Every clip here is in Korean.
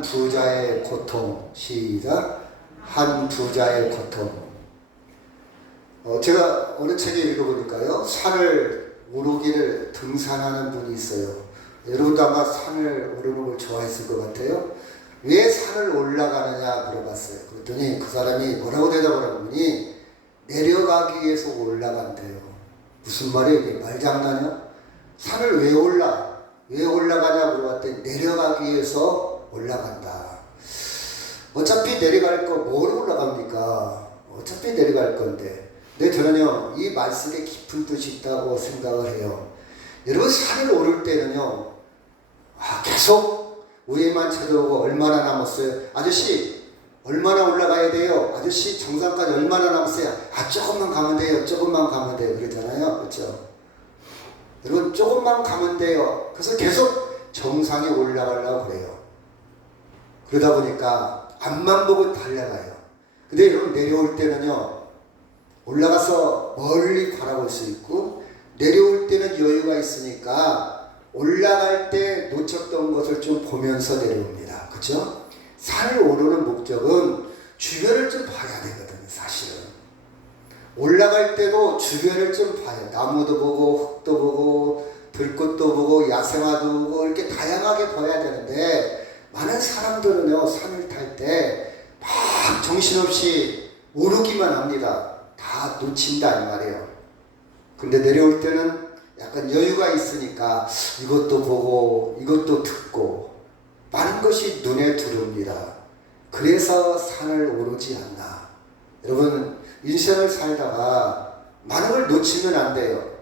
부자의 고통. 시작. 한 부자의 고통. 제가 어느 책에 읽어보니까요, 산을 오르기를 등산하는 분이 있어요. 여러분도 아마 산을 오르는 걸 좋아했을 것 같아요. 왜 산을 올라가느냐 물어봤어요. 그랬더니 그 사람이 뭐라고 대답을 하더니 내려가기 위해서 올라간대요. 무슨 말이에요? 이게 말장난이야? 산을 왜 올라가냐 물어봤더니 내려가기 위해서 올라간다. 어차피 내려갈 거 뭐로 올라갑니까? 어차피 내려갈 건데. 근데 저는요, 이 말씀에 깊은 뜻이 있다고 생각을 해요. 여러분, 산을 오를 때는요, 계속 위에만 쳐다보고 얼마나 남았어요? 아저씨, 얼마나 올라가야 돼요? 아저씨, 정상까지 얼마나 남았어요? 조금만 가면 돼요. 조금만 가면 돼요. 그러잖아요. 그렇죠? 여러분, 조금만 가면 돼요. 그래서 계속 정상에 올라가려고 그래요. 그러다 보니까 앞만 보고 달려가요. 근데 여러분, 내려올 때는요, 올라가서 멀리 바라볼 수 있고, 내려올 때는 여유가 있으니까 올라갈 때 놓쳤던 것을 좀 보면서 내려옵니다. 그렇죠? 산을 오르는 목적은 주변을 좀 봐야 되거든요. 사실은 올라갈 때도 주변을 좀 봐요. 나무도 보고 흙도 보고 들꽃도 보고 야생화도 보고 이렇게 다양하게 봐야 되는데, 많은 사람들은요, 산을 탈 때 막 정신없이 오르기만 합니다. 다 놓친다 이 말이에요. 근데 내려올 때는 약간 여유가 있으니까 이것도 보고 이것도 듣고 많은 것이 눈에 들어옵니다. 그래서 산을 오르지 않나. 여러분, 인생을 살다가 많은 걸 놓치면 안 돼요.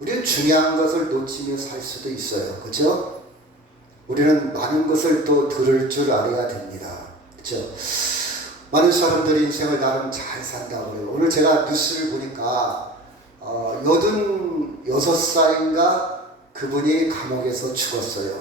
우리는 중요한 것을 놓치며 살 수도 있어요. 그렇죠? 우리는 많은 것을 또 들을 줄 알아야 됩니다. 그렇죠? 많은 사람들이 인생을 나름 잘 산다고 그래요. 오늘 제가 뉴스를 보니까 86살인가 그분이 감옥에서 죽었어요.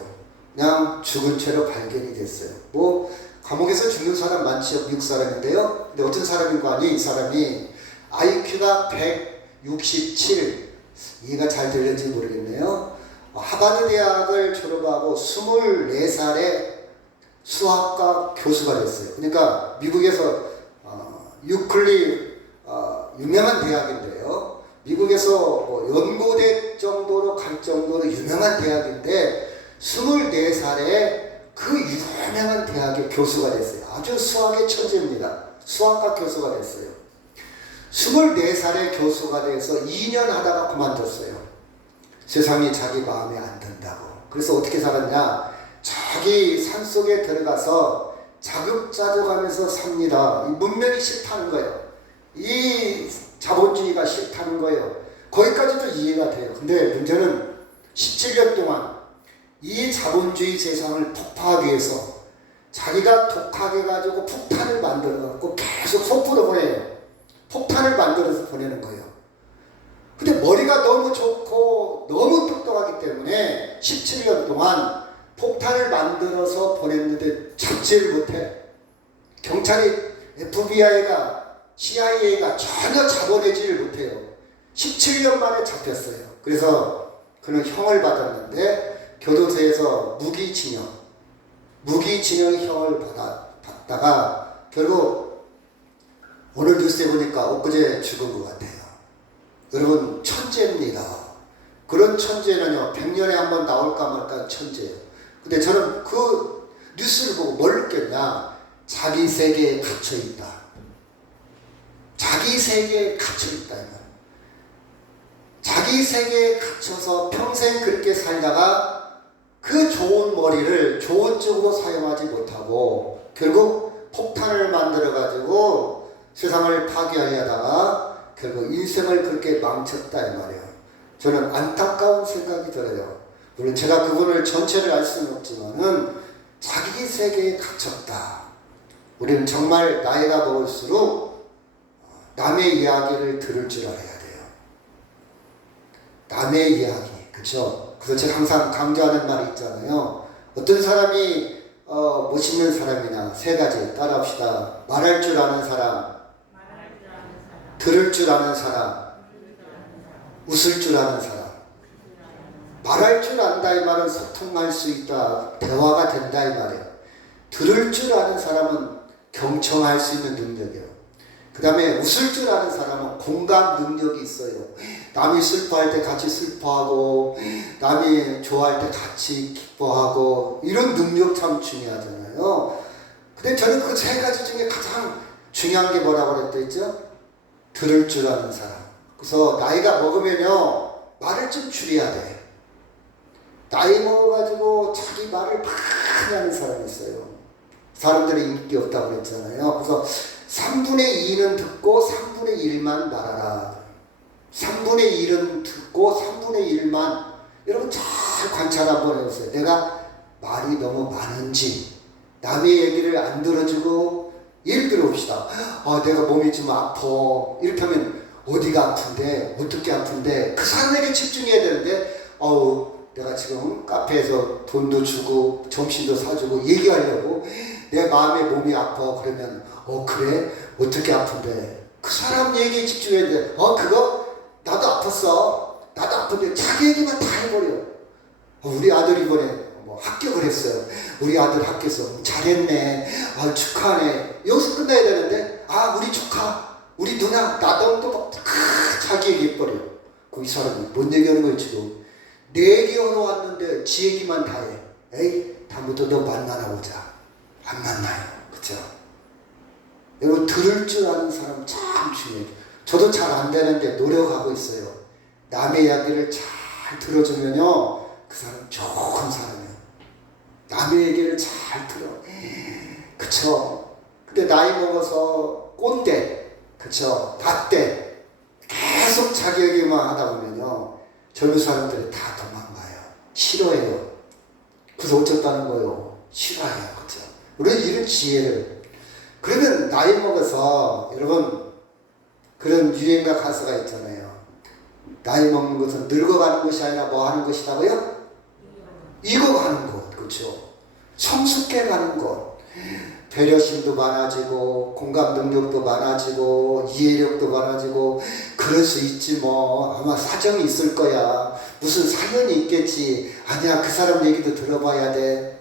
그냥 죽은 채로 발견이 됐어요. 뭐 감옥에서 죽는 사람 많죠. 미국 사람인데요. 근데 어떤 사람인 거 아니? 이 사람이 IQ가 167, 이해가 잘 되는지 모르겠네요. 하버드 대학을 졸업하고 24살에 수학과 교수가 됐어요. 그러니까 미국에서 유클리 유명한 대학인데요. 미국에서 뭐 연고대 정도로 갈 정도로 유명한 대학인데 24살에 그 유명한 대학의 교수가 됐어요. 아주 수학의 천재입니다. 수학과 교수가 됐어요. 24살에 교수가 돼서 2년 하다가 그만뒀어요. 세상이 자기 마음에 안 든다고. 그래서 어떻게 살았냐? 자기 산속에 들어가서 자급자족하면서 삽니다. 이 문명이 싫다는 거예요. 이 자본주의가 싫다는 거예요. 거기까지도 이해가 돼요. 근데 문제는 17년 동안 이 자본주의 세상을 폭파하기 위해서 자기가 독하게 가지고 폭탄을 만들어갖고 계속 속보로 보내요. 폭탄을 만들어서 보내는 거예요. 근데 머리가 너무 좋고 너무 똑똑하기 때문에 17년 동안 폭탄을 만들어서 보냈는데 잡지를 못해. 경찰이, FBI가, CIA가 전혀 잡아내지를 못해요. 17년 만에 잡혔어요. 그래서 그는 형을 받았는데 교도소에서 무기징역형을 받다가 결국 오늘 뉴스에 보니까 엊그제 죽은 것 같아요. 여러분, 천재입니다. 그런 천재는요, 100년에 한 번 나올까 말까 천재예요. 근데 저는 그 뉴스를 보고 뭘 느꼈냐? 자기 세계에 갇혀있다. 자기 세계에 갇혀있다. 자기 세계에 갇혀서 평생 그렇게 살다가 그 좋은 머리를 좋은 쪽으로 사용하지 못하고 결국 폭탄을 만들어가지고 세상을 파괴하려다가 결국 인생을 그렇게 망쳤다 이 말이에요. 저는 안타까운 생각이 들어요. 물론 제가 그분을 전체를 알 수는 없지만은 자기 세계에 갇혔다. 우리는 정말 나이가 먹을수록 남의 이야기를 들을 줄 알아야 돼요. 남의 이야기, 그렇죠? 그래서 제가 항상 강조하는 말이 있잖아요. 어떤 사람이 멋있는 사람이냐? 세 가지 따라합시다. 말할 줄 아는 사람, 들을 줄 아는 사람, 웃을 줄 아는 사람. 말할 줄 안다 이 말은 소통할 수 있다, 대화가 된다 이 말이에요. 들을 줄 아는 사람은 경청할 수 있는 능력이에요. 그 다음에 웃을 줄 아는 사람은 공감 능력이 있어요. 남이 슬퍼할 때 같이 슬퍼하고, 남이 좋아할 때 같이 기뻐하고, 이런 능력 참 중요하잖아요. 근데 저는 그 세 가지 중에 가장 중요한 게 뭐라고 그랬죠? 들을 줄 아는 사람. 그래서 나이가 먹으면요, 말을 좀 줄여야 돼. 나이 먹어가지고 자기 말을 많이 하는 사람이 있어요. 사람들이 인기 없다고 그랬잖아요. 그래서 3분의 2는 듣고 3분의 1만 말하라. 3분의 1은 듣고 3분의 1만. 여러분 잘 관찰 한번 해보세요. 내가 말이 너무 많은지, 남의 얘기를 안 들어주고, 예를 들어 봅시다. 내가 몸이 좀 아파. 이렇게 하면 어디가 아픈데, 어떻게 아픈데, 그 사람에게 집중해야 되는데, 내가 지금 카페에서 돈도 주고 점심도 사주고 얘기하려고 내 마음에 몸이 아파. 그러면 그래? 어떻게 아픈데? 그 사람 얘기에 집중해야 돼. 그거 나도 아팠어. 나도 아픈데 자기 얘기만 다 해버려. 우리 아들이 이번에 합격을 했어요. 우리 아들 합격해서 잘했네. 축하하네. 여기서 끝나야 되는데 우리 조카, 우리 누나, 나도 자기 얘기 해버려. 이 사람이 뭔 얘기하는 거예요 지금? 내 얘기하러 왔는데 지 얘기만 다 해. 에이, 다음부터 너 만나나 보자. 안 만나요. 그쵸? 여러분, 들을 줄 아는 사람 참 중요해요. 저도 잘 안 되는데 노력하고 있어요. 남의 이야기를 잘 들어주면요, 그 사람 좋은 사람이에요. 남의 얘기를 잘 들어. 그쵸? 근데 나이 먹어서 꼰대, 그쵸? 닷대, 계속 자기 얘기만 하다 보면요, 젊은 사람들이 다 도망가요. 싫어해요. 그래서 어쩌다는 거예요? 싫어해요. 그죠? 우리는 이런 지혜를. 그러면 나이 먹어서, 여러분, 그런 유행가 가사가 있잖아요. 나이 먹는 것은 늙어가는 것이 아니라 뭐 하는 것이라고요? 익어가는 것. 그렇죠? 성숙해 가는 것. 배려심도 많아지고, 공감 능력도 많아지고, 이해력도 많아지고, 그럴 수 있지 뭐. 아마 사정이 있을 거야. 무슨 사연이 있겠지. 아니야, 그 사람 얘기도 들어봐야 돼.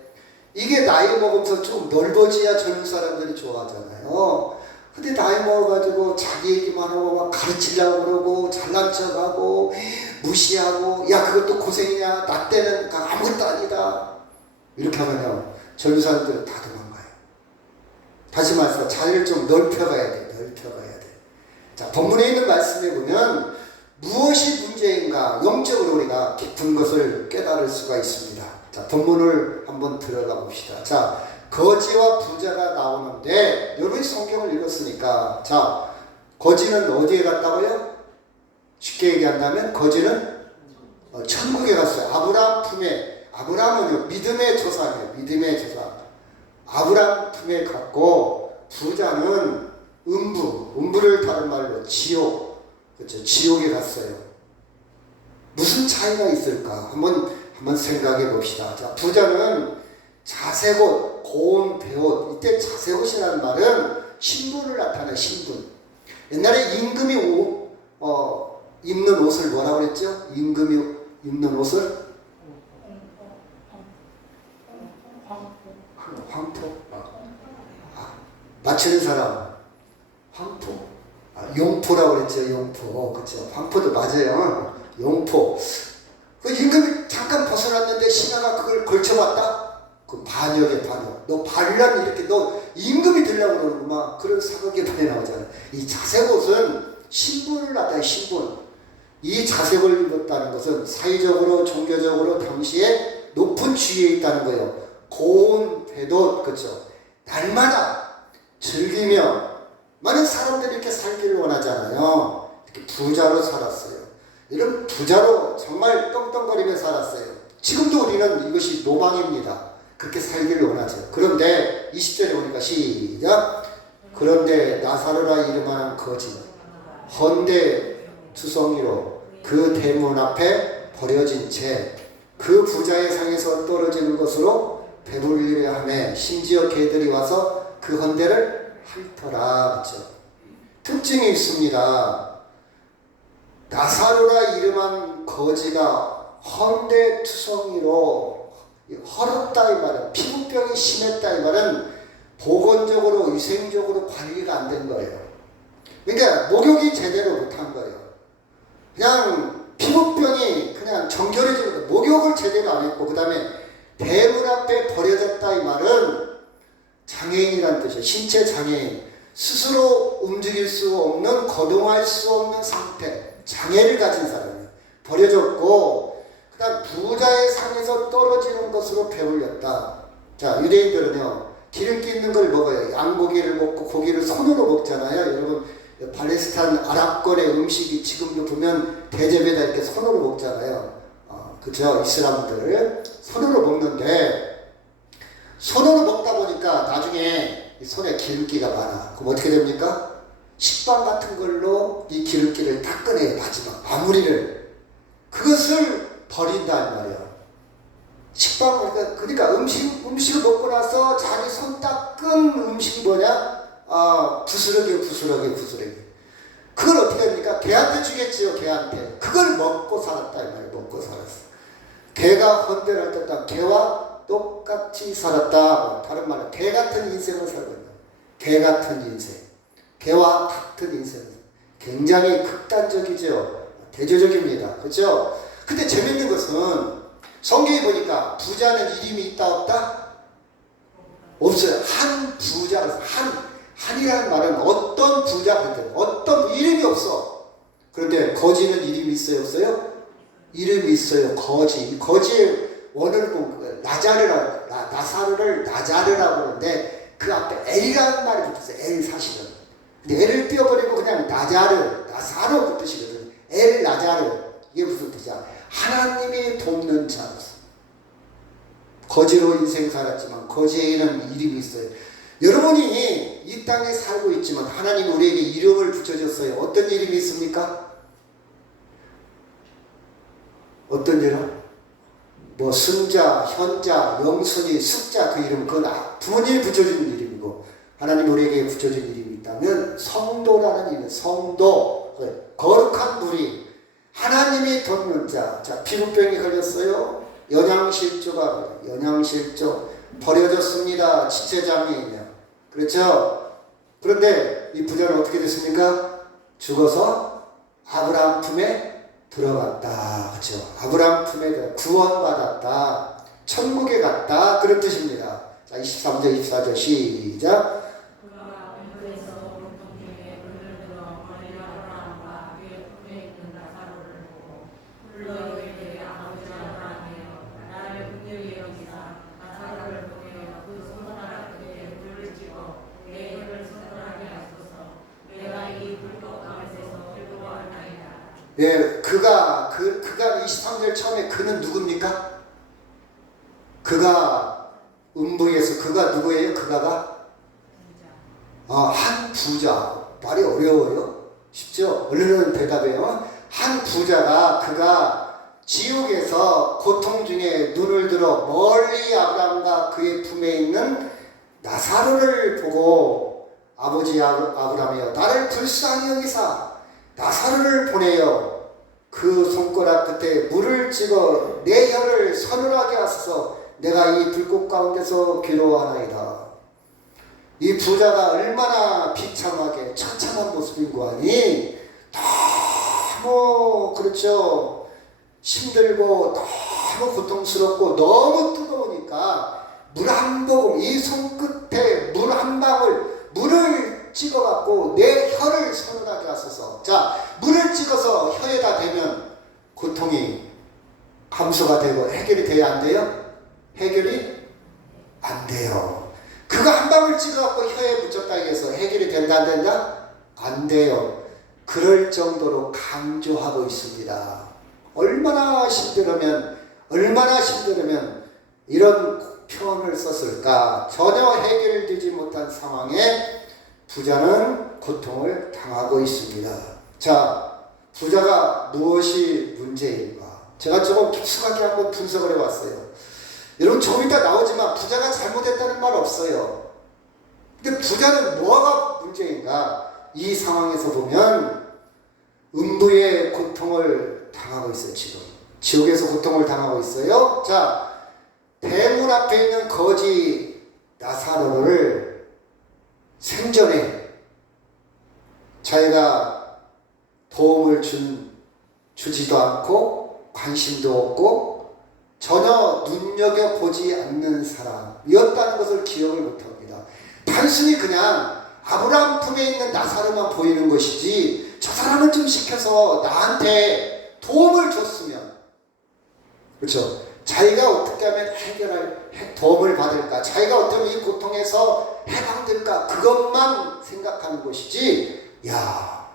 이게 나이 먹으면서 좀 넓어져야 젊은 사람들이 좋아하잖아요. 근데 나이 먹어가지고 자기 얘기만 하고 막 가르치려고 그러고, 잘난 척하고, 무시하고, 야, 그것도 고생이냐. 나 때는 아무것도 아니다. 이렇게 하면요, 젊은 사람들은 다 도망가요. 다시 말해서 자리를 좀 넓혀가야 돼. 넓혀가야 돼. 자, 본문에 있는 말씀에 보면 무엇이 문제인가 영적으로 우리가 깊은 것을 깨달을 수가 있습니다. 자, 본문을 한번 들어가 봅시다. 자, 거지와 부자가 나오는데, 여러분이 성경을 읽었으니까, 자, 거지는 어디에 갔다고요? 쉽게 얘기한다면 거지는 천국에 갔어요. 아브라함 품에. 아브라함은요, 믿음의 조상이에요. 믿음의 조상. 아브라함 품에 갔고, 부자는 음부를 다른 말로 지옥, 그렇죠? 지옥에 갔어요. 무슨 차이가 있을까? 한번 생각해 봅시다. 자, 부자는 자색옷, 고운 배옷. 이때 자색옷이라는 말은 신분을 나타내, 신분. 옛날에 임금이 입는 옷을 뭐라고 그랬죠? 임금이 입는 옷을 황토? 맞추는 사람. 황토. 용포라고 그랬죠, 용포. 그쵸. 황포도 맞아요. 용포. 그 임금이 잠깐 벗어났는데 신하가 그걸 걸쳐봤다? 그 반역의 반역. 너 반란 이렇게 너 임금이 되려고 그러는구만. 그런 사극이 많이 나오잖아요. 이 자색옷은 신분을 나타내, 신분. 이 자색을 입었다는 것은 사회적으로, 종교적으로 당시에 높은 지위에 있다는 거예요. 고운 배옷, 그렇죠. 날마다 즐기며 많은 사람들이 이렇게 살기를 원하잖아요. 이렇게 부자로 살았어요. 이런 부자로 정말 떵떵거리며 살았어요. 지금도 우리는 이것이 로망입니다. 그렇게 살기를 원하죠. 그런데 20절에 보니까 시작. 그런데 나사로라 이름하는 거지 헌데 투성이로 그 대문 앞에 버려진 채 그 부자의 상에서 떨어지는 것으로 배불리려 하며 심지어 개들이 와서 그 헌대를 핥더라. 그렇죠? 특징이 있습니다. 나사로라 이름한 거지가 헌대투성이로, 헐었다 이 말은, 피부병이 심했다 이 말은 보건적으로 위생적으로 관리가 안 된 거예요. 그러니까 목욕이 제대로 못한 거예요. 그냥 피부병이 그냥 정결해지거든. 목욕을 제대로 안 했고, 그 다음에 대문 앞에 버려졌다 이 말은 장애인이란 뜻이에요. 신체 장애인. 스스로 움직일 수 없는, 거동할 수 없는 상태, 장애를 가진 사람이에요. 버려졌고, 그 다음 부자의 상에서 떨어지는 것으로 배울렸다. 자, 유대인들은요, 기름기 있는 걸 먹어요. 양고기를 먹고 고기를 손으로 먹잖아요. 여러분, 팔레스타인 아랍권의 음식이 지금도 보면 대접에다 이렇게 손으로 먹잖아요. 그죠? 이슬람들 손으로 먹는데, 손으로 먹다 보니까 나중에 손에 기름기가 많아. 그럼 어떻게 됩니까? 식빵 같은 걸로 이 기름기를 닦아내요. 마지막 마무리를. 그것을 버린다 이 말이야. 식빵, 그러니까 음식을 먹고 나서 자기 손 닦은 음식이 뭐냐? 부스러기. 그걸 어떻게 합니까? 개한테 주겠지요, 개한테. 그걸 먹고 살았다 이 말이야. 먹고 살았어. 개가 헌대를 떴다. 개와 똑같이 살았다. 다른 말은 개 같은 인생을 살고 있다. 개 같은 인생. 개와 같은 인생. 굉장히 극단적이죠. 대조적입니다. 그렇죠? 근데 재밌는 것은 성경에 보니까 부자는 이름이 있다 없다? 없어요. 한 부자라서 한이라는 말은 어떤 부자한테 어떤 이름이 없어. 그런데 거지는 이름이 있어요 없어요? 이름이 있어요. 거지의 원어를 보면 나사로를 나자르라고 하는데 그 앞에 L이라는 말이 붙었어요. L 사실은. 근데 L을 띄워버리고 그냥 나사로 그 뜻이거든요. L 나자르. 이게 무슨 뜻이야? 하나님이 돕는 자로서. 거지로 인생 살았지만 거지에는 이름이 있어요. 여러분이 이 땅에 살고 있지만 하나님 우리에게 이름을 붙여줬어요. 어떤 이름이 있습니까? 어떤 이름? 뭐 승자, 현자, 영순이, 숙자 그 이름 그건 부모님이 붙여준 이름이고 하나님 우리에게 붙여준 이름이 있다면 성도라는 이름, 성도, 거룩한 무리, 하나님이 돕는 자. 자, 피부병이 걸렸어요. 연양실조 버려졌습니다. 지체장애인이요. 그렇죠? 그런데 이 부자는 어떻게 됐습니까? 죽어서 아브라함 품에 들어갔다. 그렇죠? 아브라함 품에 구원받았다. 천국에 갔다. 그런 뜻입니다. 자, 23절 24절 시작. 예, 그가 23절 처음에 그는 누굽니까? 그가 음부에서 그가 누구예요? 그가가 한 부자. 말이 어려워요? 쉽죠? 얼른 대답해요. 한 부자가 그가 지옥에서 고통 중에 눈을 들어 멀리 아브라함과 그의 품에 있는 나사로를 보고 아버지 아브라함이여 나를 불쌍히 여기사 나사로를 보내요. 그 손가락 끝에 물을 찍어 내 혀를 서늘하게 하소서. 내가 이 불꽃 가운데서 괴로워하나이다. 이 부자가 얼마나 비참하게 처참한 모습인 거 아니? 너무 그렇죠. 힘들고 너무 고통스럽고 너무 뜨거우니까 물 한 모금 이 손끝에 물 한 방울 물을 찍어갖고 내 혀를 서늘하게 하소서. 자, 물을 찍어서 혀에다 대면 고통이 감소가 되고 해결이 돼야 안 돼요? 해결이 안 돼요. 그거 한 방울 찍어갖고 혀에 붙였다 해서 해결이 된다 안 된다? 안 돼요. 그럴 정도로 강조하고 있습니다. 얼마나 힘들으면 이런 표현을 썼을까? 전혀 해결되지 못한 상황에 부자는 고통을 당하고 있습니다. 자, 부자가 무엇이 문제인가? 제가 조금 깊숙하게 한번 분석을 해봤어요. 여러분 좀 이따 나오지만 부자가 잘못했다는 말 없어요. 근데 부자는 뭐가 문제인가? 이 상황에서 보면 음부의 고통을 당하고 있어요. 지금 지옥에서 고통을 당하고 있어요. 자, 대문 앞에 있는 거지 나사로를 생전에 자기가 도움을 주지도 않고 관심도 없고 전혀 눈여겨보지 않는 사람이었다는 것을 기억을 못합니다. 단순히 그냥 아브라함 품에 있는 나사로만 보이는 것이지 저 사람을 좀 시켜서 나한테 도움을 줬으면, 그렇죠? 자기가 어떻게 하면 도움을 받을까, 자기가 어떻게 하면 이 고통에서 해방될까, 그것만 생각하는 것이지, 야,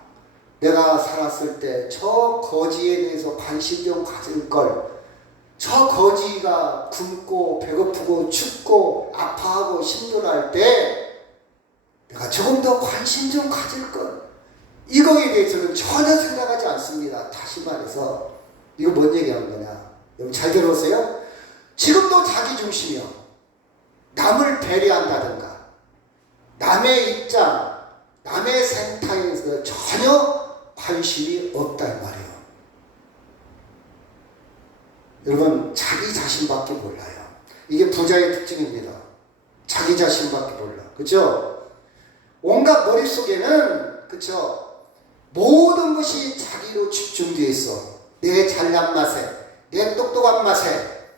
내가 살았을 때 저 거지에 대해서 관심 좀 가질 걸, 저 거지가 굶고 배고프고 춥고 아파하고 힘들어할 때 내가 조금 더 관심 좀 가질 걸, 이거에 대해서는 전혀 생각하지 않습니다. 다시 말해서 이거 뭔 얘기하는 거냐, 여러분 잘 들어보세요. 지금도 자기 중심이요, 남을 배려한다든가 남의 입장, 남의 생態에서 전혀 관심이 없단 말이에요. 여러분, 자기 자신밖에 몰라요. 이게 부자의 특징입니다. 자기 자신밖에 몰라. 그죠? 온갖 머릿속에는, 그쵸? 모든 것이 자기로 집중되어 있어. 내 잘난 맛에, 내 똑똑한 맛에,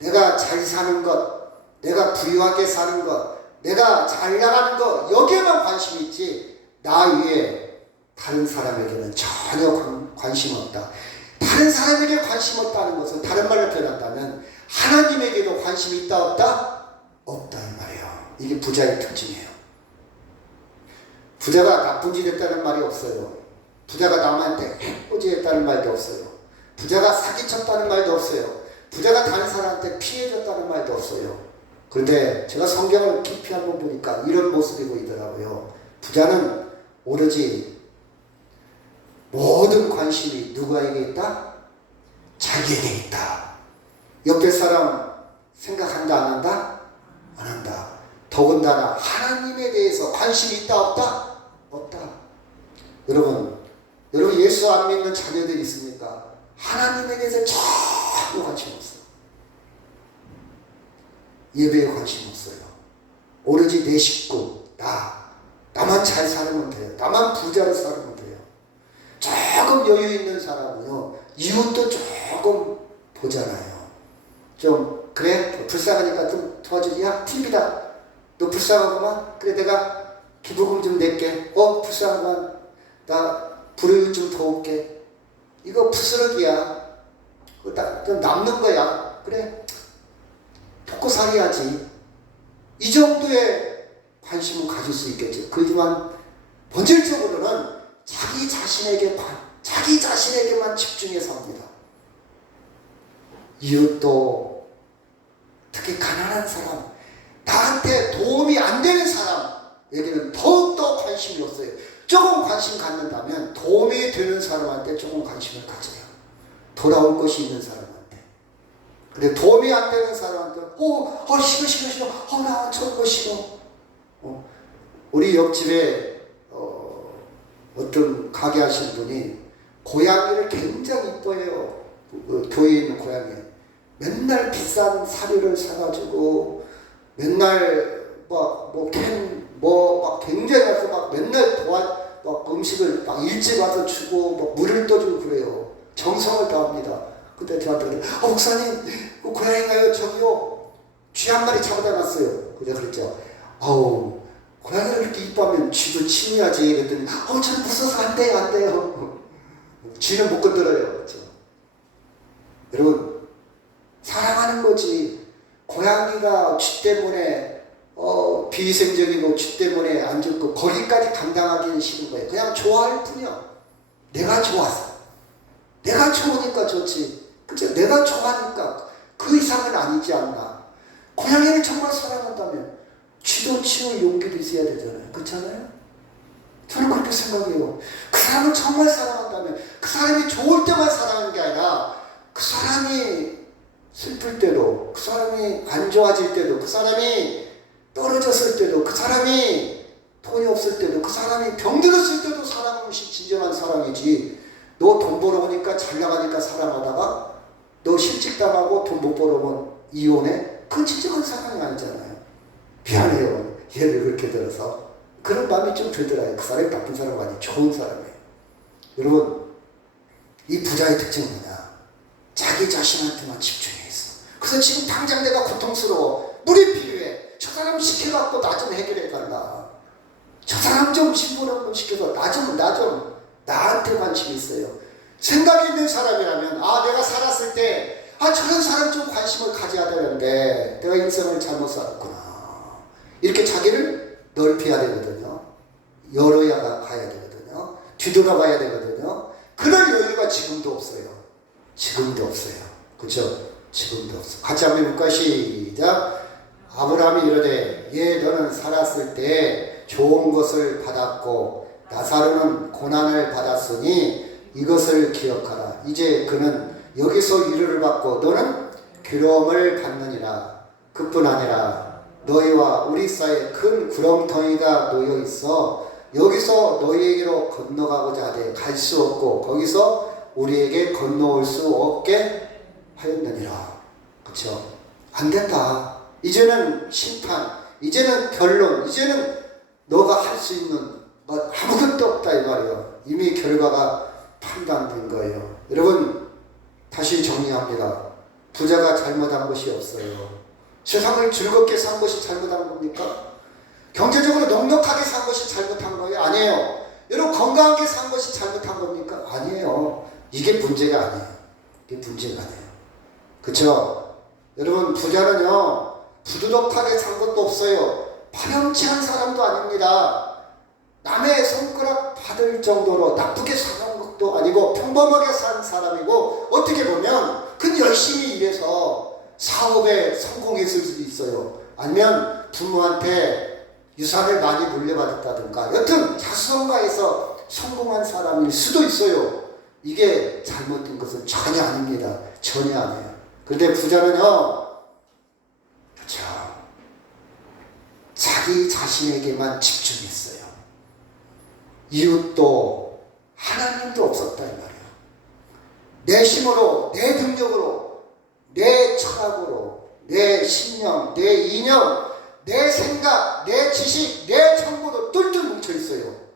내가 잘 사는 것, 내가 부유하게 사는 것, 내가 잘 나가는 것, 여기에만 관심이 있지 나 위에 다른 사람에게는 전혀 관심 없다. 다른 사람에게 관심 없다는 것은 다른 말로 표현한다면 하나님에게도 관심이 있다 없다? 없다 이 말이에요. 이게 부자의 특징이에요. 부자가 나쁜 짓 했다는 말이 없어요. 부자가 남한테 해코지했다는 말도 없어요. 부자가 사기쳤다는 말도 없어요. 부자가 다른 사람한테 피해줬다는 말도 없어요. 그런데 제가 성경을 깊이 한번 보니까 이런 모습이 보이더라고요. 부자는 오로지 모든 관심이 누구에게 있다? 자기에게 있다. 옆에 사람 생각한다 안 한다? 안 한다. 더군다나 하나님에 대해서 관심이 있다 없다? 없다. 여러분 예수 안 믿는 자녀들이 있습니까? 하나님에 대해서 전혀 관심 없어요. 예배에 관심 없어요. 오로지 내 식구, 나만 잘 살면 돼요. 나만 부자로 살면 돼요. 조금 여유 있는 사람은요, 이웃도 조금 보잖아요. 좀 그래? 불쌍하니까 좀 도와주지. 야, TV다. 너 불쌍하구만? 그래, 내가 기부금 좀 낼게. 불쌍하구만. 나 불우이웃 좀 도울게. 이거 부스러기야. 좀 남는 거야. 그래, 먹고살이 하지. 이 정도의 관심을 가질 수 있겠죠. 그렇지만 본질적으로는 자기 자신에게만 집중해서 합니다. 이웃도, 특히 가난한 사람, 나한테 도움이 안 되는 사람에게는 더욱더 관심이 없어요. 조금 관심 갖는다면 도움이 되는 사람한테 조금 관심을 가져요. 돌아올 것이 있는 사람한테. 근데 도움이 안 되는 사람한테 싫어. 나 저런 거 싫어. 우리 옆집에 어떤 가게 하신 분이 고양이를 굉장히 이뻐해요. 교회에 있는 고양이. 맨날 비싼 사료를 사가지고 맨날 굉장히 와서 맨날 음식을 일찍 와서 주고 물을 떠주고 그래요. 정성을 다합니다. 그때 저한테 목사님, 그 고양이가요, 저기요, 쥐 한 마리 잡아다 놨어요. 내가 그랬죠. 고양이를 이렇게 이뻐하면 쥐도 치워야지. 그랬더니 저는 무서워서 안 돼요. 쥐는 못 건드려요. 그렇죠? 여러분, 사랑하는 거지. 고양이가 쥐 때문에 비위생적이고 쥐 때문에 안 좋고 거기까지 감당하기는 싫은 거예요. 그냥 좋아할 뿐이야. 내가 좋아서, 내가 좋으니까 좋지. 그죠? 내가 좋아하니까 그 이상은 아니지 않나. 고양이를 정말 사랑한다면 쥐도 치울 용기도 있어야 되잖아요. 그렇잖아요? 저는 그렇게 생각해요. 그 사람을 정말 사랑한다면 그 사람이 좋을 때만 사랑하는 게 아니라 그 사람이 슬플 때도, 그 사람이 안 좋아질 때도, 그 사람이 떨어졌을 때도, 그 사람이 돈이 없을 때도, 그 사람이 병들었을 때도 사랑하는 것이 진정한 사랑이지. 너 돈 벌어오니까 잘 나가니까 사랑하다가 너 실직당하고 돈 못 벌어오면 이혼해? 그건 진정한 사랑이 아니잖아요. 미안해요. 얘를 그렇게 들어서. 그런 마음이 좀 들더라고요. 그 사람이 나쁜 사람 아니에요. 좋은 사람이에요. 여러분, 이 부자의 특징은 뭐냐? 자기 자신한테만 집중해 있어. 그래서 지금 당장 내가 고통스러워. 물이 필요해. 저 사람 시켜갖고 나 좀 해결해 달라. 저 사람 좀 신분 좀 시켜서 나 좀 나한테 관심이 있어요. 생각이 있는 사람이라면 내가 살았을 때 저런 사람 좀 관심을 가져야 되는데 내가 인생을 잘못 살았구나. 이렇게 자기를 넓혀야 되거든요. 열어야 가야 되거든요. 뒤돌아봐야 되거든요. 그럴 여유가 지금도 없어요. 지금도 없어요. 그렇죠? 지금도 없어. 같이 한번 해볼까요? 시작. 아브라함이 이르되 너는 살았을 때 좋은 것을 받았고 나사로는 고난을 받았으니 이것을 기억하라. 이제 그는 여기서 위로를 받고 너는 괴로움을 받느니라. 그뿐 아니라 너희와 우리 사이에 큰 구렁텅이가 놓여 있어 여기서 너희에게로 건너가고자 하되 갈 수 없고 거기서 우리에게 건너올 수 없게 하였느니라. 그렇죠? 안 된다. 이제는 심판, 이제는 결론, 이제는 너가 할 수 있는 아무것도 없다 이 말이에요. 이미 결과가 판단된 거예요. 여러분, 다시 정리합니다. 부자가 잘못한 것이 없어요. 세상을 즐겁게 산 것이 잘못한 겁니까? 경제적으로 넉넉하게 산 것이 잘못한 거예요? 아니에요. 여러분, 건강하게 산 것이 잘못한 겁니까? 아니에요. 이게 문제가 아니에요. 이게 문제가 아니에요. 그쵸? 여러분, 부자는요 부도덕하게 산 것도 없어요. 파렴치한 사람도 아닙니다. 남의 손가락 받을 정도로 나쁘게 사는 것도 아니고 평범하게 산 사람이고 어떻게 보면 그는 열심히 일해서 사업에 성공했을 수도 있어요. 아니면 부모한테 유산을 많이 물려받았다든가 여튼 자수성가해서 성공한 사람일 수도 있어요. 이게 잘못된 것은 전혀 아닙니다. 전혀 아니에요. 그런데 부자는요 그렇죠. 자기 자신에게만 집중했어요. 이웃도 하나님도 없었다 이 말이에요. 내 힘으로, 내 능력으로, 내 철학으로, 내 신념, 내 이념, 내 생각, 내 지식, 내 정보도 똘똘 뭉쳐있어요.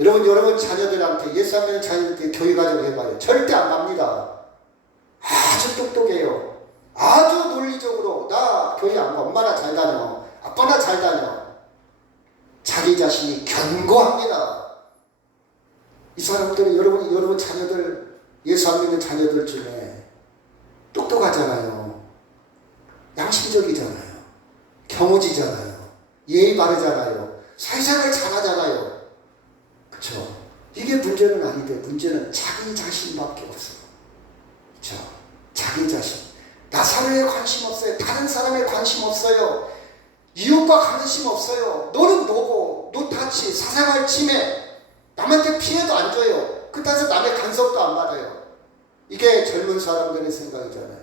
여러분 자녀들한테 예수 안 믿는 자녀들한테 교육가지고 해봐요. 절대 안 갑니다. 아주 똑똑해요. 아주 논리적으로 나 교회 안 가. 엄마나 잘 다녀. 아빠나 잘 다녀. 자기 자신이 견고합니다. 이 사람들은 여러분 자녀들 예수 안 믿는 자녀들 중에 똑똑하잖아요. 양심적이잖아요. 경호지잖아요. 예의 바르잖아요. 사회생활 잘하잖아요. 그렇죠? 이게 문제는 아닌데 문제는 자기 자신밖에 없어요. 그렇죠? 자기 자신. 나사로에 관심 없어요. 다른 사람에 관심 없어요. 이웃과 관심 없어요. 너는 너고 노타치, 사생활 침해, 남한테 피해도 안 줘요. 그따서 남의 간섭도 안 받아요. 이게 젊은 사람들의 생각이잖아요.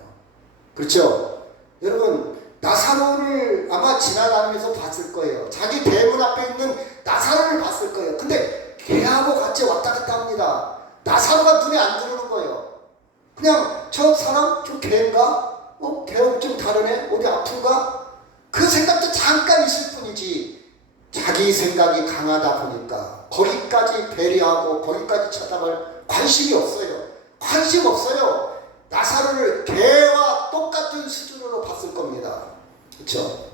그렇죠? 여러분 나사로를 아마 지나다니면서 봤을 거예요. 자기 대문 앞에 있는 나사로를 봤을 거예요. 근데 걔하고 같이 왔다 갔다 합니다. 나사로가 눈에 안 들어오는 거예요. 그냥 저 사람 좀 걔인가? 걔하고 좀 다르네? 어디 아픈가? 그 생각도 잠깐 있을 뿐이지 자기 생각이 강하다 보니까 거기까지 배려하고 거기까지 쳐다볼 관심이 없어요. 관심 없어요. 나사로를 개와 똑같은 수준으로 봤을 겁니다. 그렇죠?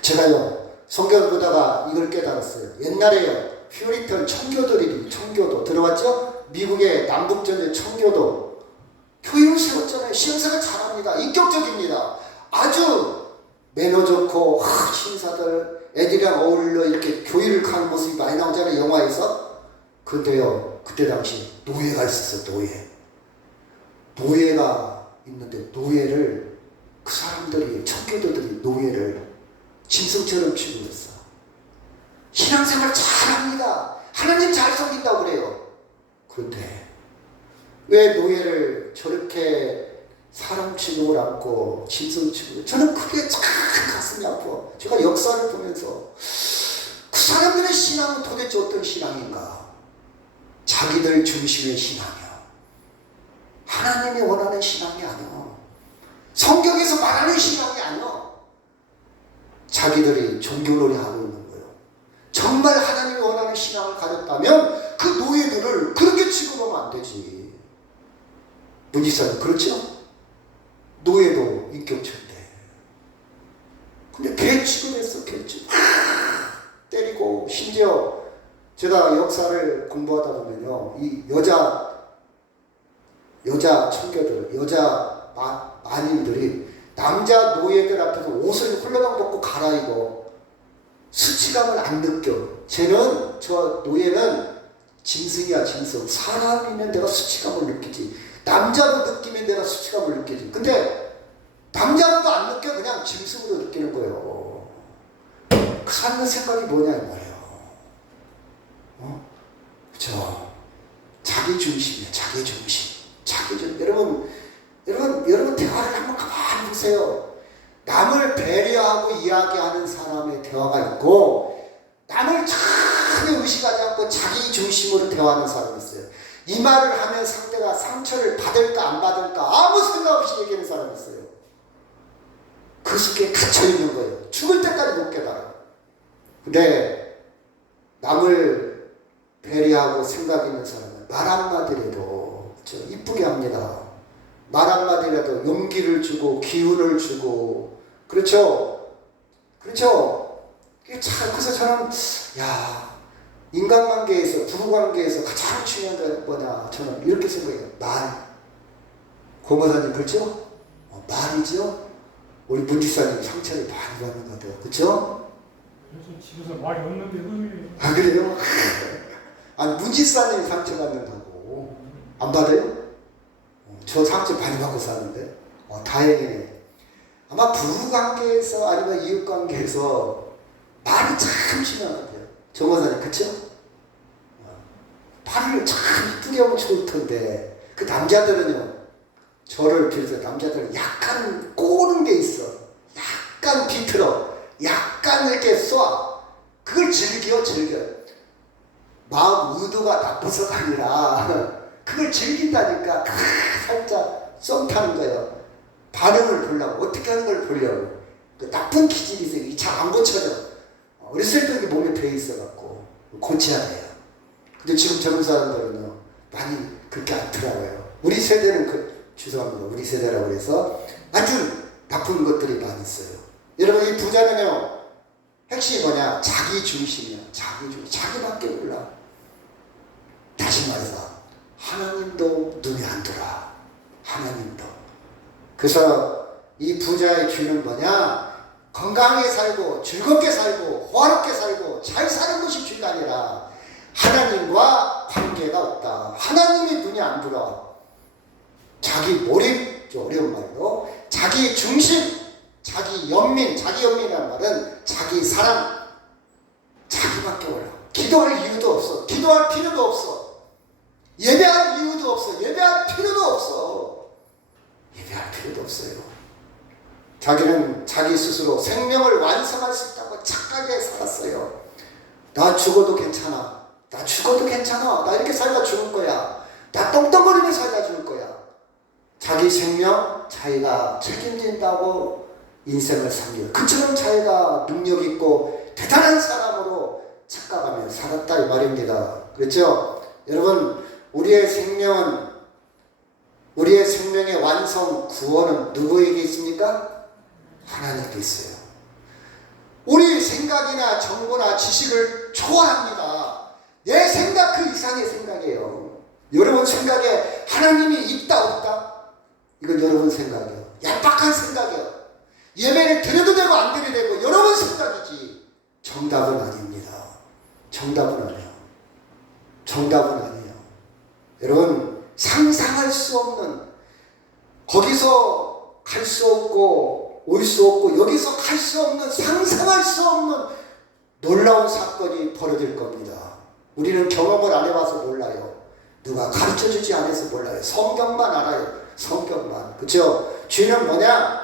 제가요 성경을 보다가 이걸 깨달았어요. 옛날에요 퓨리턴 청교도 들어봤죠? 미국의 남북전쟁 청교도 교회를 세웠잖아요. 신사가 잘합니다. 인격적입니다. 아주 매너 좋고 신사들 애들이랑 어울려 이렇게 교회를 가는 모습이 많이 나오잖아요. 영화에서. 근데요 그때 당시 노예가 있었어요. 노예가 있는데 노예를 그 사람들이 청교도들이 노예를 짐승처럼 취급했어. 신앙생활 잘합니다. 하나님 잘 섬긴다고 그래요. 그런데 왜 노예를 저렇게 사람 취급을 않고 짐승 취급을, 저는 그게 참 가슴이 아파. 제가 역사를 보면서 그 사람들의 신앙은 도대체 어떤 신앙인가? 자기들 중심의 신앙이야. 하나님이 원하는 신앙이 아니야. 성경에서 말하는 신앙이 아니야. 자기들이 종교놀이 하고 있는 거예요. 정말 하나님이 원하는 신앙을 가졌다면 그 노예들을 그렇게 취급하면 안 되지. 문지사님 그렇죠? 노예도 인격체인데. 근데 개 취급했어. 개 취급. 때리고. 심지어 제가 역사를 공부하다 보면요, 이 여자 청교들, 여자 마님들이 남자 노예들 앞에서 옷을 홀라당 벗고 갈아입어. 수치감을 안 느껴. 저 노예는 짐승이야, 짐승. 사람이면 내가 수치감을 느끼지. 남자도 느끼면 내가 수치감을 느끼지. 근데 남자도 안 느껴. 그냥 짐승으로 느끼는 거예요. 그 사람의 생각이 뭐냐 이 말이에요. 그쵸? 자기 중심이에요. 자기 중심. 여러분 대화를 한번 가만히 보세요. 남을 배려하고 이야기하는 사람의 대화가 있고, 남을 전혀 의식하지 않고 자기 중심으로 대화하는 사람이 있어요. 이 말을 하면 상대가 상처를 받을까 안 받을까 아무 생각 없이 얘기하는 사람이 있어요. 그 속에 갇혀 있는 거예요. 죽을 때까지 못 깨달아요. 근데 남을 배려하고 생각 있는 사람은 말 한마디라도 이쁘게 합니다. 말 한마디라도 용기를 주고 기운을 주고. 그렇죠? 그래서 저는 인간관계에서, 부부관계에서 가장 중요한 게 뭐냐, 저는 이렇게 생각해요. 말. 고모사님 그렇죠? 말이죠? 우리 문지사님 상처를 많이 받는 것 같아요. 그렇죠? 집에서 말이 없는데 왜? 그래요? 아니 문지사님 상처 받는다고 안 받아요? 저 상처 많이 받고 사는데 다행이네. 아마 부부관계에서 아니면 이웃관계에서 말이 참 중요한 것 같아요. 정원사님 그쵸? 말을 참 이쁘게 하면 좋을 텐데 그 남자들은요, 저를 비롯해서 남자들은 약간 꼬는 게 있어. 약간 비틀어. 약간 이렇게 쏴. 그걸 즐겨. 마음 의도가 나빠서가 아니라 그걸 즐긴다니까. 살짝 썸 타는 거예요. 반응을 보려고, 어떻게 하는 걸 보려고. 그 나쁜 기질이 있어요. 잘 안 고쳐져. 어렸을 때 몸에 배어 있어갖고 고쳐야 돼요. 근데 지금 젊은 사람들은요, 많이 그렇게 않더라고요. 우리 세대는 죄송합니다. 우리 세대라고 해서 아주 나쁜 것들이 많이 있어요. 여러분, 이 부자는요, 핵심이 뭐냐? 자기 중심이야. 자기밖에 몰라. 다시 말해서 하나님도 눈이 안 들어와. 하나님도. 그래서 이 부자의 죄는 뭐냐? 건강하게 살고 즐겁게 살고 호화롭게 살고 잘 사는 것이 죄가 아니라 하나님과 관계가 없다. 하나님의 눈이 안 들어와. 자기 몰입, 어려운 말로 자기 중심, 자기 연민이라는 말은 자기 사랑, 자기밖에 몰라. 기도할 이유도 없어. 기도할 필요도 없어. 예배할 이유도 없어. 예배할 필요도 없어. 예배할 필요도 없어요. 자기는 자기 스스로 생명을 완성할 수 있다고 착하게 살았어요. 나 죽어도 괜찮아. 나 이렇게 살다 죽을 거야. 나 떵떵거리며 살다 죽을 거야. 자기 생명 자기가 책임진다고 인생을 살려. 그처럼 자기가 능력 있고 대단한 사람으로 착각하며 살았다 이 말입니다. 그렇죠? 여러분, 우리의 생명의 완성, 구원은 누구에게 있습니까? 하나님께 있어요. 우리 생각이나 정보나 지식을 초월합니다. 내 생각 그 이상의 생각이에요. 여러분 생각에 하나님이 있다 없다? 이건 여러분 생각이에요. 얄팍한 생각이에요. 예배를 드려도 되고 안 드려도 되고 여러분 생각이지. 정답은 아닙니다. 정답은 아니에요. 여러분, 상상할 수 없는, 거기서 갈 수 없고 올 수 없고 여기서 갈 수 없는, 상상할 수 없는 놀라운 사건이 벌어질 겁니다. 우리는 경험을 안 해봐서 몰라요. 누가 가르쳐주지 않아서 몰라요. 성경만 알아요. 성경만. 그렇죠? 죄는 뭐냐?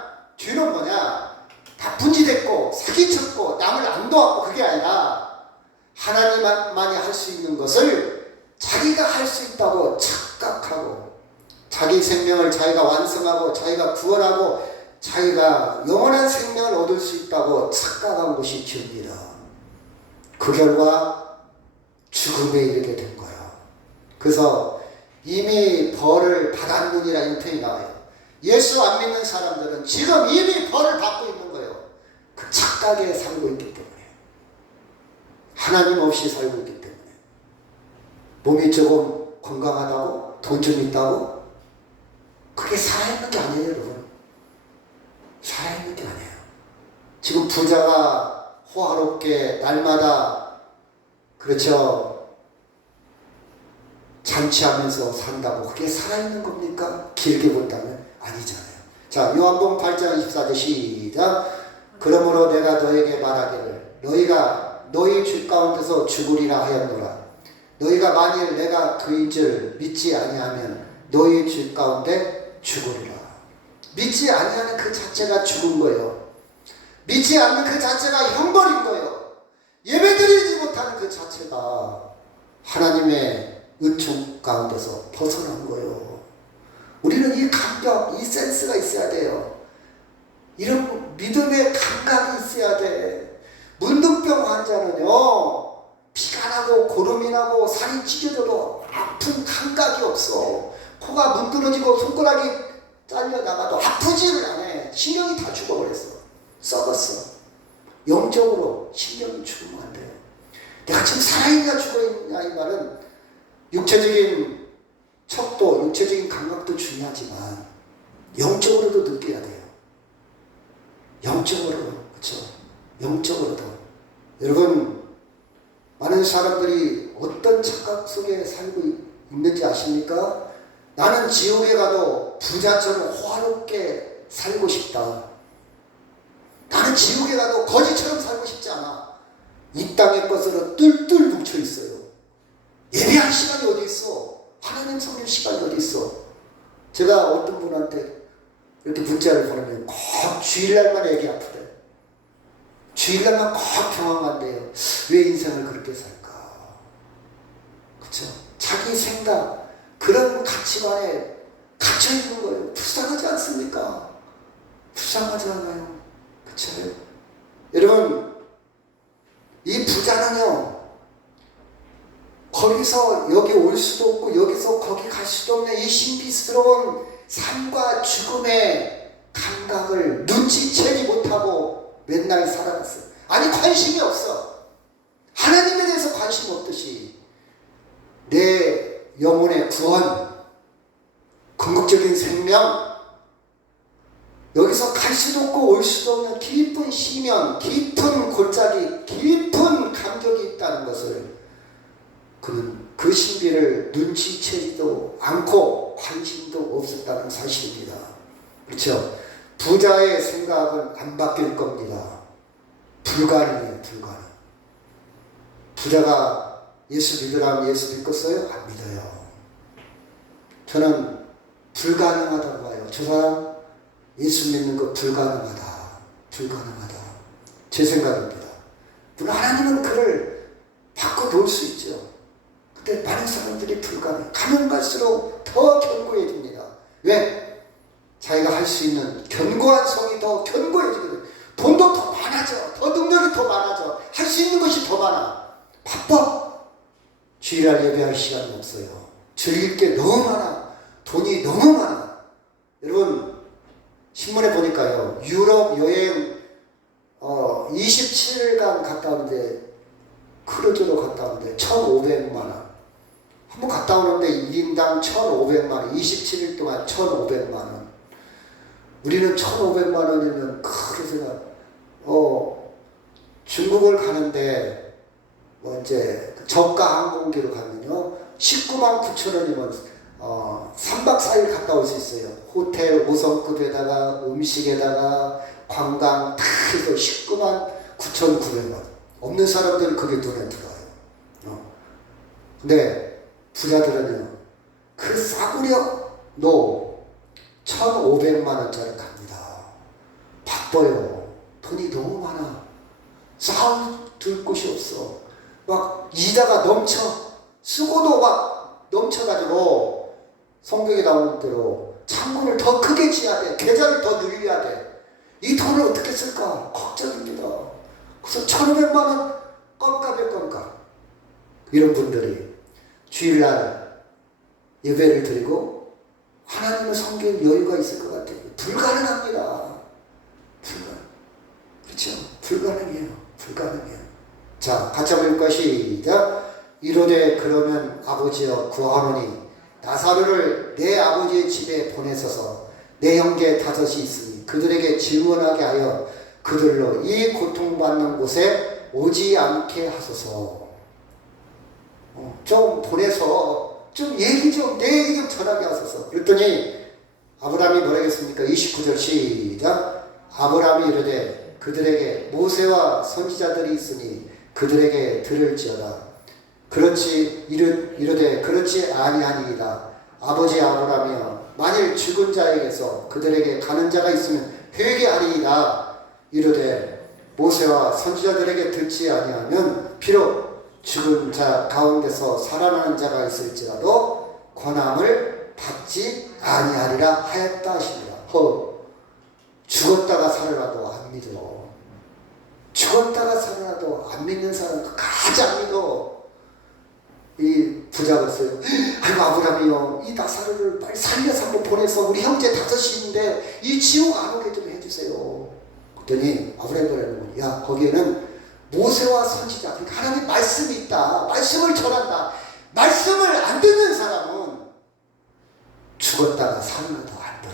나쁜 짓 했고 사기쳤고 남을 안 도왔고 그게 아니라 하나님만이 할 수 있는 것을 자기가 할 수 있다고 착각하고 자기 생명을 자기가 완성하고 자기가 구원하고 자기가 영원한 생명을 얻을 수 있다고 착각한 것이 죄입니다. 그 결과 죽음에 이르게 된 거예요. 그래서 이미 벌을 받았느니라는 표현이 나와요. 예수 안 믿는 사람들은 지금 이미 벌을 받고 있는 거예요. 그 착각에 살고 있기 때문에. 하나님 없이 살고 있기 때문에. 몸이 조금 건강하다고, 돈 좀 있다고, 그게 살아있는 게 아니에요, 여러분. 살아있는 게 아니에요. 지금 부자가 호화롭게 날마다, 그렇죠, 잔치하면서 산다고 그게 살아있는 겁니까? 길게 본다면 아니잖아요. 자, 요한복음 8장 24절 시작. 그러므로 내가 너에게 말하기를 너희가 너희 주 가운데서 죽으리라 하였노라. 너희가 만일 내가 그인 줄 믿지 아니하면 너희 주 가운데 죽으리라. 믿지 아니하는 그 자체가 죽은 거예요. 믿지 않는 그 자체가 형벌인 거예요. 예배드리지 못하는 그 자체가 하나님의 은총 가운데서 벗어난 거예요. 우리는 이 감격, 이 센스가 있어야 돼요. 이런 믿음의 감각이 있어야 돼. 문둥병 환자는요, 피가 나고 고름이 나고 살이 찢어져도 아픈 감각이 없어. 코가 문드러지고 손가락이 잘려나가도 아프지를 않아. 신경이 다 죽어버렸어. 썩었어. 영적으로 신경이 죽으면 안 돼요. 내가 지금 살아있냐 죽어있냐 이 말은 육체적인 척도, 육체적인 감각도 중요하지만 영적으로도 느껴야 돼요. 영적으로, 그렇죠? 영적으로도. 여러분, 많은 사람들이 어떤 착각 속에 살고 있는지 아십니까? 나는 지옥에 가도 부자처럼 호화롭게 살고 싶다. 나는 지옥에 가도 거지처럼 살고 싶지 않아. 이 땅의 것으로 뜰뜰 뭉쳐 있어요. 예배할 시간이 어디 있어? 하나님 섬길 시간이 어디 있어? 제가 어떤 분한테 이렇게 문자를 보내면 꼭 주일날만 애기 아프대. 주일날만 꼭 병원 간대요. 왜 인생을 그렇게 살까? 그쵸? 자기 생각, 그런 가치관에 갇혀 있는 거예요. 불쌍하지 않습니까? 불쌍하지 않아요? 그쵸? 여러분, 이 부자는요, 거기서 여기 올 수도 없고 여기서 거기 갈 수도 없는 이 신비스러운 삶과 죽음의 감각을 눈치채지 못하고 맨날 살아갔어요. 아니, 관심이 없어. 하나님에 대해서 관심 없듯이 내 영혼의 구원, 궁극적인 생명, 여기서 갈 수도 없고 올 수도 없는 깊은 심연, 깊은 골짜기, 깊은 감격이 있다는 것을 그는 그 신비를 눈치채지도 않고 관심도 없었다는 사실입니다. 그렇죠? 부자의 생각은 안 바뀔 겁니다. 불가능해요, 불가능. 부자가 예수 믿으라면 예수 믿겠어요? 안 믿어요. 저는 불가능하다고 봐요. 저 사람 예수 믿는 거 불가능하다. 불가능하다. 제 생각입니다. 물론 하나님은 그를 바꿔 놓을 수 있죠. 근데 많은 사람들이 불가능. 가면 갈수록 더 견고해집니다. 왜? 자기가 할 수 있는 견고한 성이 더 견고해지거든. 돈도 더 많아져. 더 능력이 더 많아져. 할 수 있는 것이 더 많아. 바빠. 주일날 예배할 시간이 없어요. 즐길 게 너무 많아. 돈이 너무 많아. 여러분, 신문에 보니까요, 유럽 여행 27일간 갔다 오는데, 크루즈로 갔다 오는데 1,500만 원. 한번 갔다 오는데 1인당 1,500만 원. 27일 동안 1,500만 원. 우리는 1,500만 원이면 그래서 중국을 가는데 이제 저가 항공기로 가면요 19만 9천 원이면 3박 4일 갔다 올 수 있어요. 호텔 5성급에다가 음식에다가 관광 다 해서 19만 9,900원. 없는 사람들은 그게 눈에 들어와요. 근데 부자들은요, 그 싸구려 노 1,500만 원짜리 갑니다. 바빠요. 돈이 너무 많아. 쌓아둘 곳이 없어. 막 이자가 넘쳐. 쓰고도 막 넘쳐가지고 성경에 나오는 대로 창고를 더 크게 지어야 돼. 계좌를 더 늘려야 돼. 이 돈을 어떻게 쓸까? 걱정입니다. 그래서 1,500만 원 껌값에 껌값. 이런 분들이 주일날 예배를 드리고 하나님을 섬길 여유가 있을 것 같아요. 불가능합니다. 그렇죠? 불가능해요. 불가능해요. 자, 같이 한번 읽을까요? 시작. 이르되 그러면 아버지여 구하노니 나사로를 내 아버지의 집에 보내소서. 내 형제 5이 있으니 그들에게 질문하게 하여 그들로 이 고통받는 곳에 오지 않게 하소서. 좀 보내서 좀 얘기 좀 내 얘기 좀 전하게 하소서. 그랬더니 아브라함이 뭐라겠습니까? 29절 시작. 아브라함이 이르되 그들에게 모세와 선지자들이 있으니 그들에게 들을지어다. 그렇지 이르되 그렇지 아니하니이다. 아버지 아브라함이여 만일 죽은 자에게서 그들에게 가는 자가 있으면 회개하리이다. 이르되 모세와 선지자들에게 듣지 아니하면 비록 죽은 자 가운데서 살아나는 자가 있을지라도 권함을 받지 아니하리라 하였다 하십니다. 죽었다가 살아나도 안 믿어. 죽었다가 살아나도 안 믿는 사람 가장 믿어. 이 부자가 있어요. 아이고 아브라함이요, 이 나사로를 빨리 살려서 한번 보내서 우리 형제 5인데 이 지옥 안 오게 좀 해주세요. 그랬더니 아브라함이 뭐라는 거야? 야, 거기에는 모세와 선지자, 그러니까 하나님 말씀이 있다. 말씀을 전한다. 말씀을 안 듣는 사람은 죽었다가 살아나도 안 들어.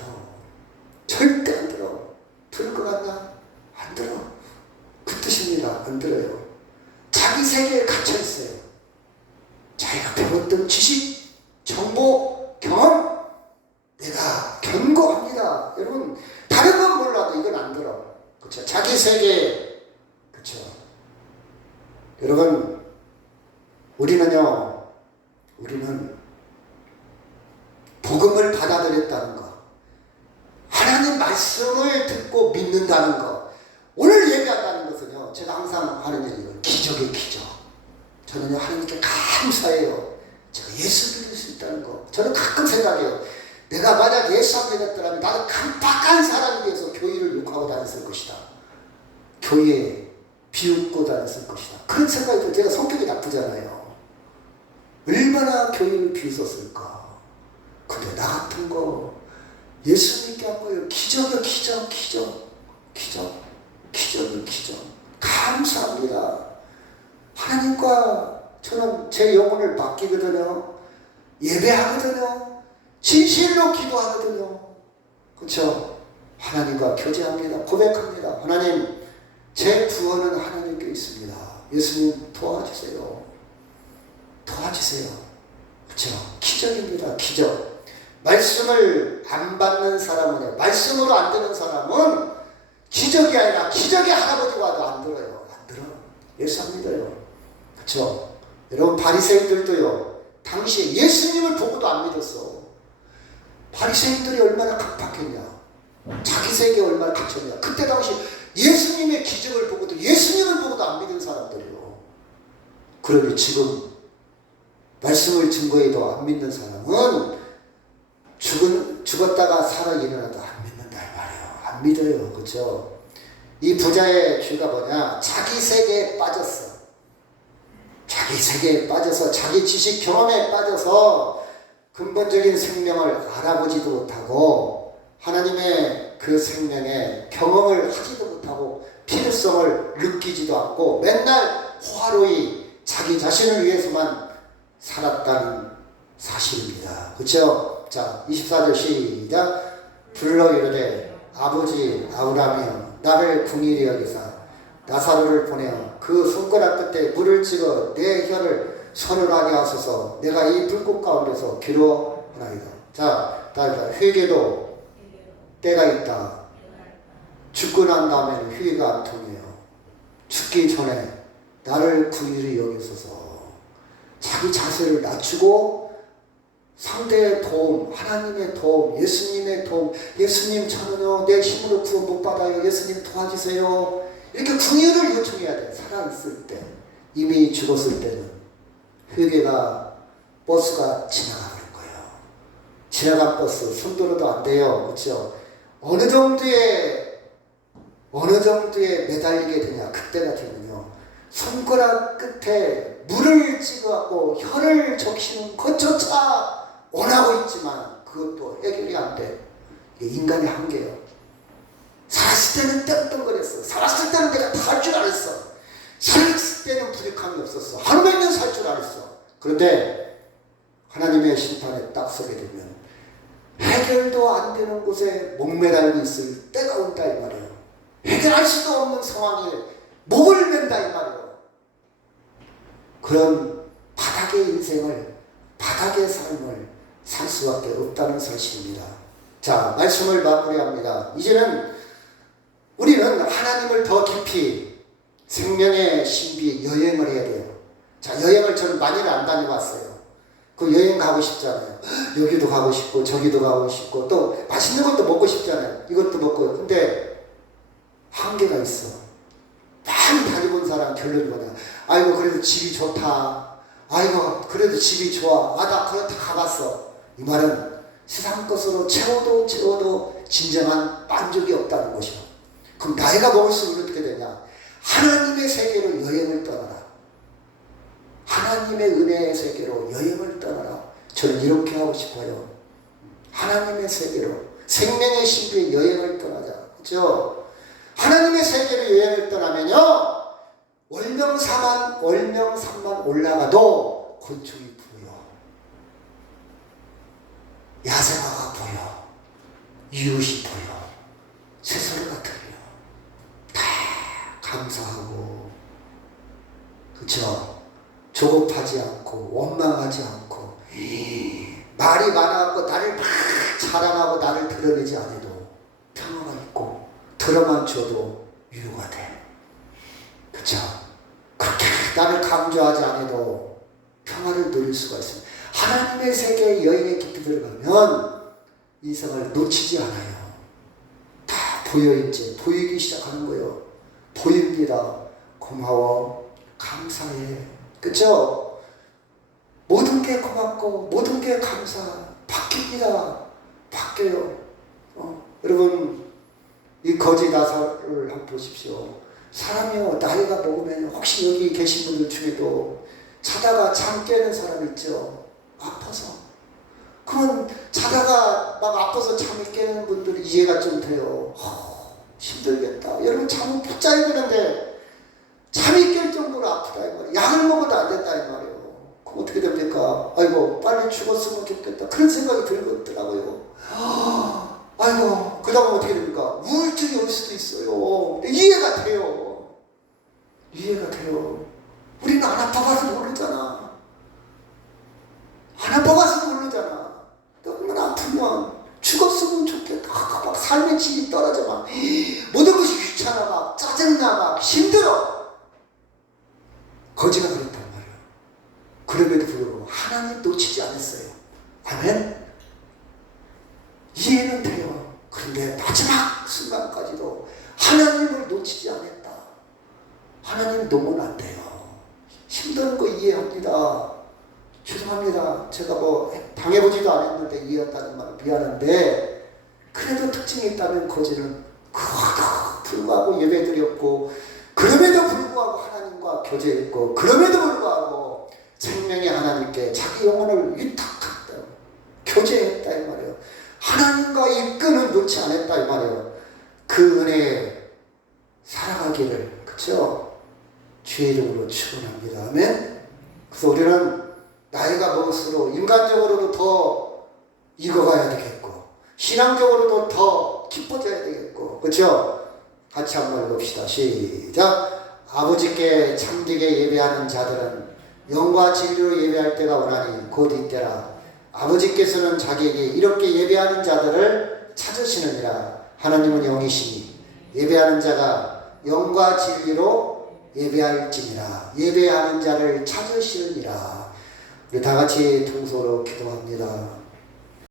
절대 안 들어. 들을 것 같나? 안 들어. 그 뜻입니다. 안 들어요. 자기 세계에 갇혀 있어요. 자기가 배웠던 지식, 정보, 경험, 내가 견고합니다. 여러분, 다른 건 몰라도 이건 안 들어. 그렇죠? 자기 세계, 그렇죠? 여러분, 우리는 복음을 받아들였다는 거, 하나님 말씀을 듣고 믿는다는 거, 오늘 예배한다는 것은요, 제가 항상 하는 얘기예요. 기적의 기적. 저는요, 하나님께 감사해요. 제가 예수 믿을 수 있다는 거. 저는 가끔 생각해요. 내가 만약 예수 안 믿었더라면 나는 깜빡한 사람이 돼서 교회를 욕하고 다녔을 것이다. 교회에 비웃고 다녔을 것이다. 그런 생각이 들어요. 제가 성격이 나쁘잖아요. 얼마나 교회를 비웃었을까. 근데 나 같은 거 예수 믿게 한 거예요. 기적의 기적. 감사합니다. 하나님과 저는 제 영혼을 맡기거든요. 예배하거든요. 진실로 기도하거든요. 그렇죠? 하나님과 교제합니다. 고백합니다. 하나님, 제 구원은 하나님께 있습니다. 예수님 도와주세요. 그렇죠? 기적입니다. 기적. 말씀을 안 받는 사람은, 말씀으로 안 듣는 사람은 기적이 아니라 기적의 할아버지 와도 안 들어요. 안 들어. 예수 안 믿어요. 그렇죠? 여러분, 바리새인들도요, 당시에 예수님을 보고도 안 믿었어. 바리새인들이 얼마나 강팍했냐. 자기 세계에 얼마나 갇혔냐. 그때 당시 예수님의 기적을 보고도, 예수님을 보고도 안 믿은 사람들이요. 그러니 지금 말씀을 증거해도 안 믿는 사람은 죽었다가 살아 일어나도 안 믿는다 이 말이에요. 안 믿어요. 그렇죠? 이 부자의 죄가 뭐냐? 자기 세계에 빠졌어. 자기 세계에 빠져서, 자기 지식 경험에 빠져서 근본적인 생명을 알아보지도 못하고 하나님의 그 생명의 경험을 하지도 못하고 필요성을 느끼지도 않고 맨날 호화로이 자기 자신을 위해서만 살았다는 사실입니다. 그렇죠? 자, 24절 시작. 불러 이르되 아버지 아브라함이여 나를 궁일이 여기사 나사로를 보내어 그 손가락 끝에 물을 찍어 내 혀를 서늘하게 하소서. 내가 이 불꽃 가운데서 괴로워하나이다. 자, 다음 회개도 때가 있다. 죽고 난 다음에는 회개가 안 통해요. 죽기 전에 나를 궁일이 여기소서. 자기 자세를 낮추고 상대의 도움, 하나님의 도움, 예수님의 도움, 예수님 저는요 내 힘으로 구원 못 받아요. 예수님 도와주세요. 이렇게 궁유를 요청해야 돼. 살아있을 때. 이미 죽었을 때는 회개가, 버스가 지나가는 거예요. 지나간 버스 손들어도 안 돼요. 그렇죠? 어느 정도의 어느 정도에 매달리게 되냐, 그때가 되면요, 손가락 끝에 물을 찍어갖고 혀를 적시는 것조차 원하고 있지만 그것도 해결이 안 돼. 이게 인간의 한계예요. 살았을 때는 떵떵거렸어. 살았을 때는 내가 다 할 줄 알았어. 살았을 때는 부족함이 없었어. 하루 몇 년 살 줄 알았어. 그런데 하나님의 심판에 딱 서게 되면 해결도 안 되는 곳에 목매달고 있을 때가 온다 이 말이에요. 해결할 수도 없는 상황에 목을 맨다 이 말이에요. 그런 바닥의 인생을, 바닥의 삶을 살 수밖에 없다는 사실입니다. 자, 말씀을 마무리합니다. 이제는 우리는 하나님을 더 깊이 생명의 신비 여행을 해야 돼요. 자, 여행을 저는 많이는 안 다녀봤어요. 그 여행 가고 싶잖아요. 여기도 가고 싶고 저기도 가고 싶고 또 맛있는 것도 먹고 싶잖아요. 이것도 먹고. 근데 한계가 있어. 많이 다녀본 사람 결론이 뭐냐. 아이고 그래도 집이 좋다. 아이고 그래도 집이 좋아. 아 나 그거 다 가봤어. 이 말은 세상 것으로 채워도 진정한 만족이 없다는 것이요. 그럼 나이가 먹을수록 어떻게 되냐. 하나님의 세계로 여행을 떠나라. 하나님의 은혜의 세계로 여행을 떠나라. 저는 이렇게 하고 싶어요. 하나님의 세계로, 생명의 신비의 여행을 떠나자. 그렇죠? 하나님의 세계로 여행을 떠나면요, 월명산만 올라가도 곤충이 보여. 야생화가 보여. 이웃이 보여. 새소리가 들려. 다 감사하고, 그렇죠? 조급하지 않고 원망하지 않고 말이 많아갖고 나를 막 자랑하고 나를 드러내지 않아도 평화가 있고 들어만 줘도 위로가 돼. 그렇죠? 그렇게 나를 강조하지 않아도 평화를 누릴 수가 있습니다. 하나님의 세계의 여인의 깊이 들어가면 인생을 놓치지 않아요. 다 보여있지. 보이기 시작하는 거예요. 보입니다. 고마워. 감사해. 그쵸? 모든 게 고맙고 모든 게 감사. 바뀝니다. 바뀌어요. 여러분 이 거지 나사를 한번 보십시오. 사람이요 나이가 먹으면 혹시 여기 계신 분들 중에도 자다가 잠 깨는 사람 있죠. 아파서. 그러면 자다가 막 아파서 잠이 깨는 분들이 이해가 좀 돼요. 힘들겠다. 여러분 잠은 푹 자야 되는데 잠이 깰 정도로 아프다 이 말이에요. 약을 먹어도 안 된다 이 말이에요. 그럼 어떻게 됩니까? 아이고 빨리 죽었으면 좋겠다. 그런 생각이 들더라고요. 아이고 그러다 보면 어떻게 됩니까? 우울증이 올 수도 있어요. 이해가 돼요. 이해가 돼요. 우리는 안 아파가지고 모르잖아. 안 아파가지고 모르잖아. 너무나 아프면 죽었으면 좋겠다. 막 삶의 질이 떨어져 막 모든 것이 귀찮아 막 짜증나 막 힘들어. 거지가 그랬단 말이에요. 그럼에도 불구하고 하나님 놓치지 않았어요. 아멘? 이해는 돼요. 그런데 마지막 순간까지도 하나님을 놓치지 않았다. 하나님 놓으면 안 돼요. 힘든 거 이해합니다. 죄송합니다. 제가 뭐 당해보지도 않았는데 이해했다는 말 미안한데 그래도 특징이 있다면 거지는 그것도 불구하고 예배드렸고 그럼에도 불구하고 하나님과 교제했고 그럼에도 불구하고 생명의 하나님께 자기 영혼을 위탁했다. 교제했다 이 말이에요. 하나님과 이 끈을 놓지 않았다 이 말이에요. 그 은혜에 살아가기를 그렇죠? 주의 이름으로 축원합니다. 아멘. 그래서 우리는 나이가 먹을수록 인간적으로도 더 익어가야 되겠고 신앙적으로도 더 깊어져야 되겠고 그렇죠? 같이 한번 해봅시다. 시작. 아버지께 참되게 예배하는 자들은 영과 진리로 예배할 때가 오나니 곧 이때라. 아버지께서는 자기에게 이렇게 예배하는 자들을 찾으시느니라. 하나님은 영이시니 예배하는 자가 영과 진리로 예배할지니라. 예배하는 자를 찾으시느니라. 우리 다 같이 통소로 기도합니다.